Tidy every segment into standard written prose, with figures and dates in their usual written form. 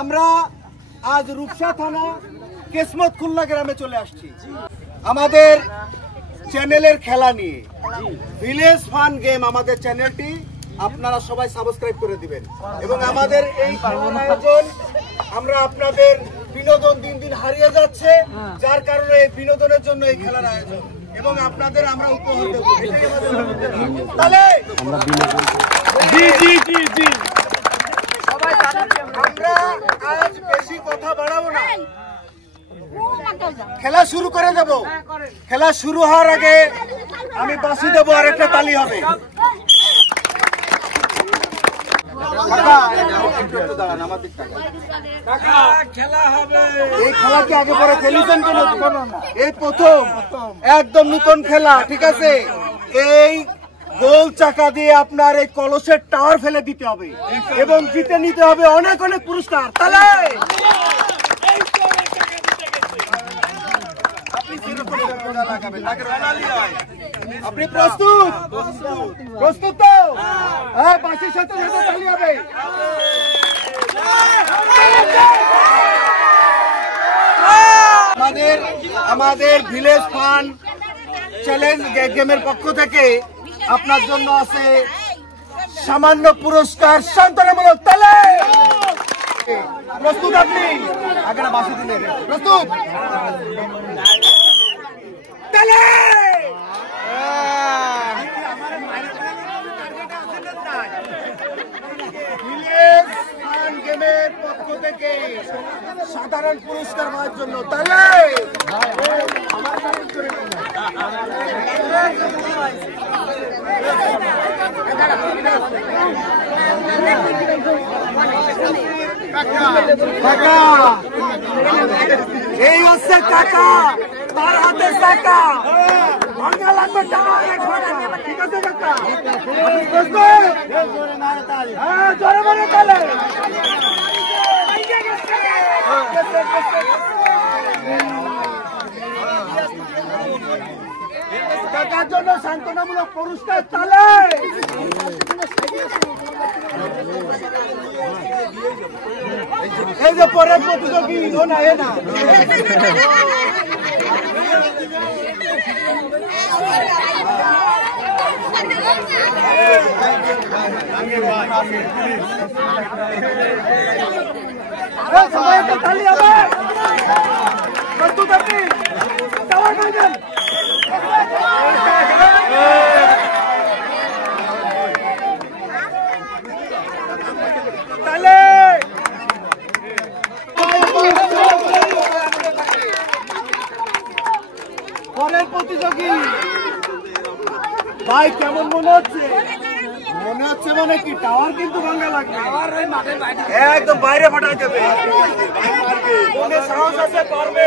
আমরা আজ রূপসা থানা কিসমত খুলনা গ্রামে চলে আসছি আমাদের চ্যানেলের খেলা নিয়ে। ভিলেজ ফান গেম আমাদের চ্যানেলটি আপনারা সবাই সাবস্ক্রাইব করে দিবেন এবং আমাদের এই আয়োজন আমরা আপনাদের বিনোদন দিন দিন হারিয়ে যাচ্ছে, যার কারণে এই বিনোদনের জন্য এই খেলার আয়োজন এবং আপনাদের আমরা উপহার দেব। তাহলে আমরা আজ বেশি কথা বাড়াবো না, খেলা শুরু করে দেব। খেলা শুরু হওয়ার আগে আমি বাঁশি দেবো আর একটা তালি হবে। এই খেলা কি আগে পরে খেলেছেন কেন? এই প্রথম, একদম নতুন খেলা, ঠিক আছে? এই গোল চাকা দিয়ে আপনার এই কলসের টাওয়ার ফেলে দিতে হবে এবং জিতে নিতে হবে অনেক অনেক পুরস্কার। তাহলে আপনি প্রস্তুত? প্রস্তুত তো? হ্যাঁ, বাঁশির সাথে সাথে তালি হবে। আমাদের ভিলেজ ফান চ্যালেঞ্জ গেমের পক্ষ থেকে আপনার জন্য আছে সামান্য পুরস্কার, সান্ত্বনামূলক তালে। প্রস্তুত আপনি? আগে না বাঁশি দিলেন। প্রস্তুত? তালে। ভিলেজ ফান গেমের পক্ষ থেকে সাধারণ পুরস্কার পাওয়ার জন্য তালে। এই হচ্ছে কাকা, তার হাতে টাকা ভাঙা লাগবে, ঠিক আছে কাকা? হ্যাঁ, জোরে মারে তালে। কাকার জন্য সান্ত্বনামূলক পুরস্কার তালে। এই যে পরের প্রতিযোগী ও না, এ না সবাই একটা তালি হবে। প্রস্তুত আপনি? সবাই বলবেন তালে। পরের প্রতিযোগী ভাই, কেমন মনে হচ্ছে? মনে হচ্ছে মানে কি টাওয়ার কিন্তু ভাঙা লাগবে, একদম বাইরে ফাটাই দেবে। মনে সাহস আছে, পারবে।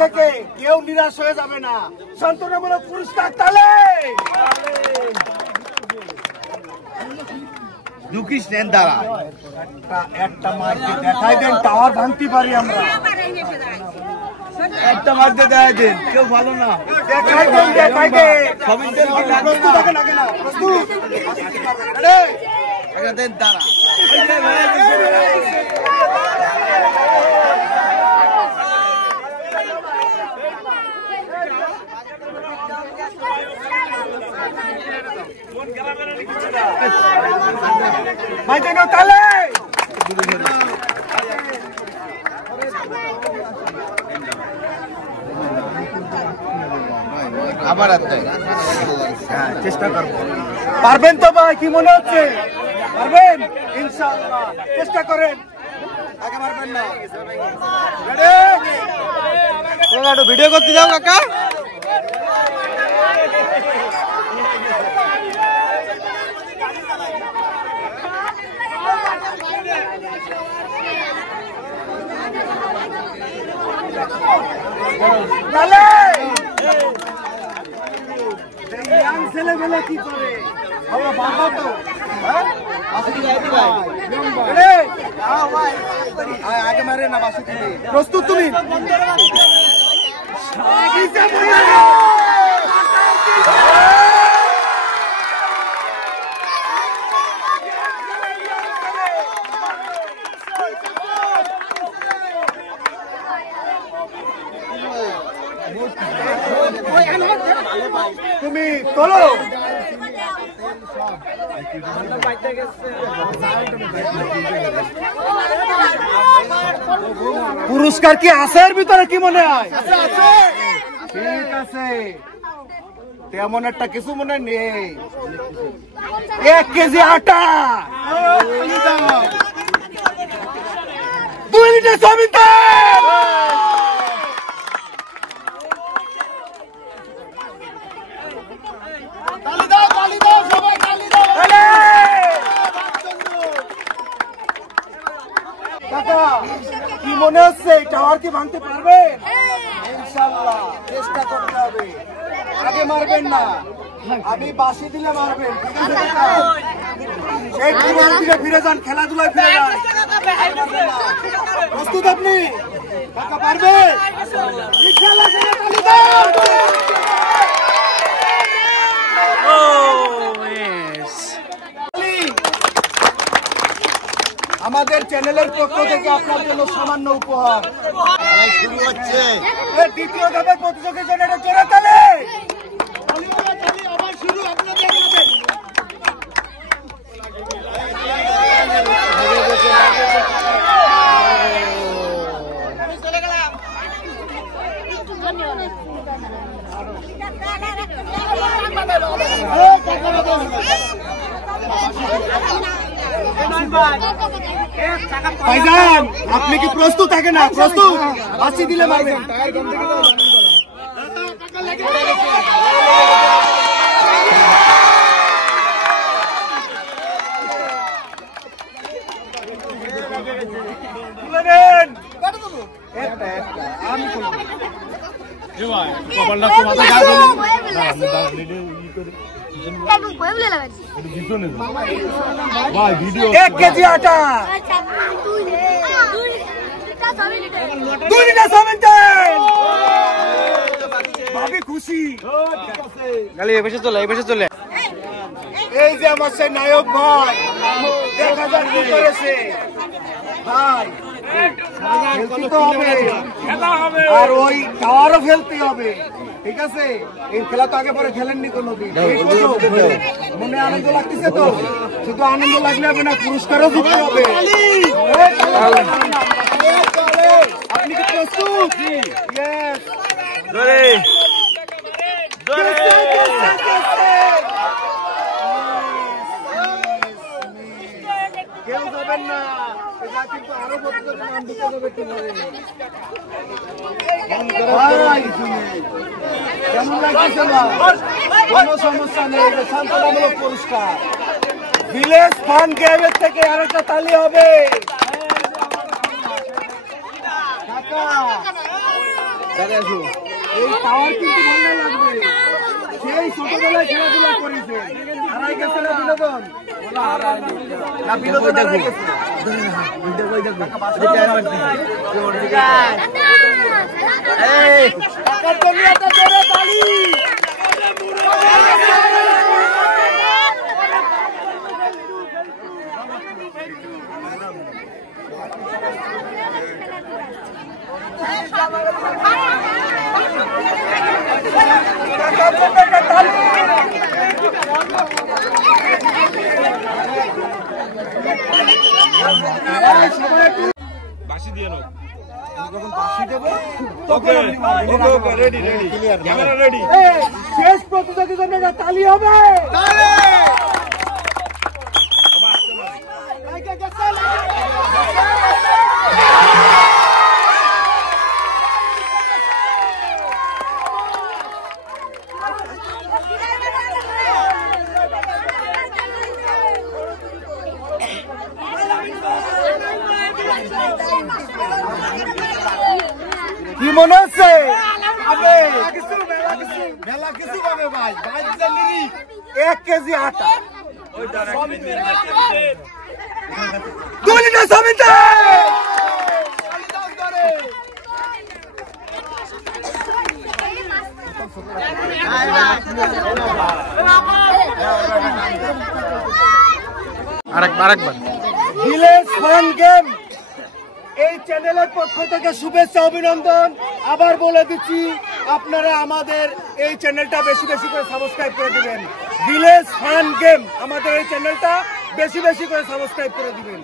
থেকে কেউ নিরাশ হয়ে যাবে না, সান্ত্বনামূলক পুরস্কার তালে। দুঃখিস নেন দাঁড়া, একটা মারতে দেখাই দেন, টাওয়ার ভাঙতে পারি আমরা। একটা মারতে দেখাই দেন, কেউ ভালো না, দেখাই দেন, দেখাই দেন। প্রস্তুত আগে লাগে না? প্রস্তুত? দেন দাঁড়া। ভাই যেন তালে। আবার চেষ্টা করবো। পারবেন তো ভাই? কি মনে হচ্ছে পারবেন? ইনশাআল্লাহ চেষ্টা করেন। আগে পারবেন না? ভিডিও করতে যাও কাকা। ছেলেবেলা কি করে আগে মারে না বাসি দিলে প্রস্তুত তুমি তুমি তোলো পুরস্কার কি আছে এর ভিতরে কি মনে হয় ঠিক আছে তেমন একটা কিছু মনে নেই 1 কেজি আটা 2 লিটার সয়াবিন তেল কি মনে হচ্ছে টাওয়ার কি ভাঙতে পারবে ইনশাআল্লাহ চেষ্টা করতে হবে আগে মারবেন না আমি বাসি দিলে মারবেন সেই পুরোর দিকে ফিরে যান খেলাধুলায় ফিরে যান প্রস্তুত আপনি টাকা পারবে ইনশাআল্লাহ তালি দাও আমাদের চ্যানেলের পক্ষ থেকে আপনার জন্য সামান্য উপহার শুরু হচ্ছে দ্বিতীয় ধাপের প্রতিযোগীর জন্য এটা জোরে তালে আবার শুরু আপনাদের ভাইজান আপনি কি প্রস্তুত থাকে না প্রস্তুত বাসি দিলে মারবেন एक केजी आटा 2 লিটার সয়াবিন তেল ভাবি খুশি গালি এসে চলে এই যে আমার সেই নায়ক ভাই দেখা যাক কি করেছে ভাই খেলতে তো হবে আর ওই টাওয়ারও খেলতে হবে ঠিক আছে এই খেলা তো আগে পরে খেলেননি কোনোদিন মনে আনন্দ লাগতেছে তো শুধু আনন্দ লাগলে হবে না পুরস্কারও দিতে হবে আপনি কি প্রস্তুত কেউ যাবেন না কিন্তু আরো কেমন লাগছে না কোনো সমস্যা নেই শান্তনামূলক পুরস্কার ভিলেজ ফান গেমের থেকে আরেকটা তালি হবে এই টাওয়ার কিন্তু ভালো লাগবে সেই ছোটবেলায় খেলাধুলা করেছে হারাই গেছে না বিনোদন না বিনোদন হারাই গেছে বাসি দিয়ে নাও যখন বাসি দেব তখন রেডি ক্যামেরা রেডি শেষ প্রতিযোগীর জন্য তালি হবে কি মনে হচ্ছে মেলা কিছু পাবে ভাই, 1 কেজি আটা, 2 লিটার সমিতি। আরেকবার ভিলেজ ফান গেম এই চ্যানেলের পক্ষ থেকে শুভেচ্ছা অভিনন্দন। আবার বলে দিচ্ছি, আপনারা আমাদের এই চ্যানেলটা বেশি বেশি করে সাবস্ক্রাইব করে দিবেন। ভিলেজ ফান গেম আমাদের এই চ্যানেলটা বেশি বেশি করে সাবস্ক্রাইব করে দিবেন।